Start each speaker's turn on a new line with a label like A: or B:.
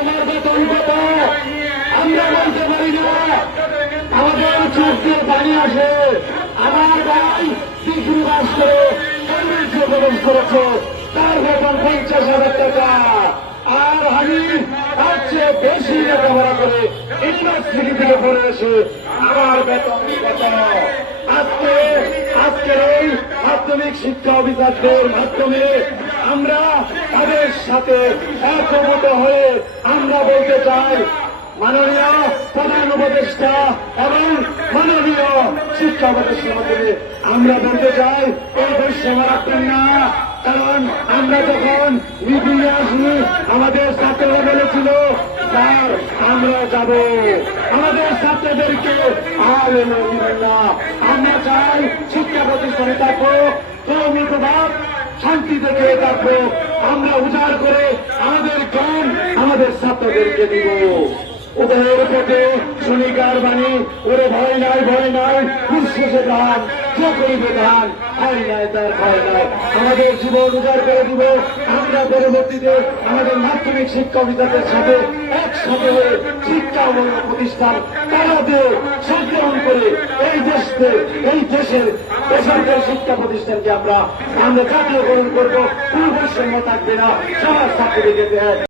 A: তোমার বেতন কত আমরা বলতে পারি না আমাদের চোখ পানি আসে আমার ভাই ডিগ্রি পাস করে কংগ্রেসে প্রবেশ করেছে। তার বেতন পঞ্চাশ হাজার টাকা। আর আমি তার চেয়ে বেশি লেখাপড়া করে ইউনিভার্সিটি থেকে পড়ে এসে আমার বেতন কত আজকে, আজকের এই মাধ্যমিক শিক্ষা অভিযানদের মাধ্যমে আমরা তাদের সাথে একমত হয়ে বলতে চাই, মাননীয় প্রধান উপদেষ্টা এবং মাননীয় শিক্ষা উপদেষ্টার মাধ্যমে আমরা বলতে চাই, এই বৈষম্য রাখবেন না কারণ আমরা যখন মিটিংয়ে আসি, আমাদের ছাত্ররা বলেছিল, স্যার, আমরা যাব। আমাদের ছাত্রদেরকে আর না আমরা চাই শিক্ষা প্রতিষ্ঠানে থাকব কৌমিকবাদ শান্তি থেকে। থাকব আমরা উজাড় করে ছাত্রদেরকে দিব। উদয়ের পথে শনিকার বাণী, ওরে ভয় নাই ভয় নাই ফুসফুসে ধান যে করিবে ধান হয় নাই তার ভয় নাই। আমাদের জীবন উজাড় করে দিব, আমরা পরবর্তীতে আমাদের মাধ্যমিক শিক্ষা বিভাগের সাথে একসাথে হয়ে শিক্ষামূলক প্রতিষ্ঠান তারাতে সংগ্রহণ করে এই দেশকে, এই দেশের বেসরকারি শিক্ষা প্রতিষ্ঠানকে আমরা আমরা জাতীয়করণ করব। কোনো বৈষম্য থাকবে না, সবার ছাত্রীদেরকে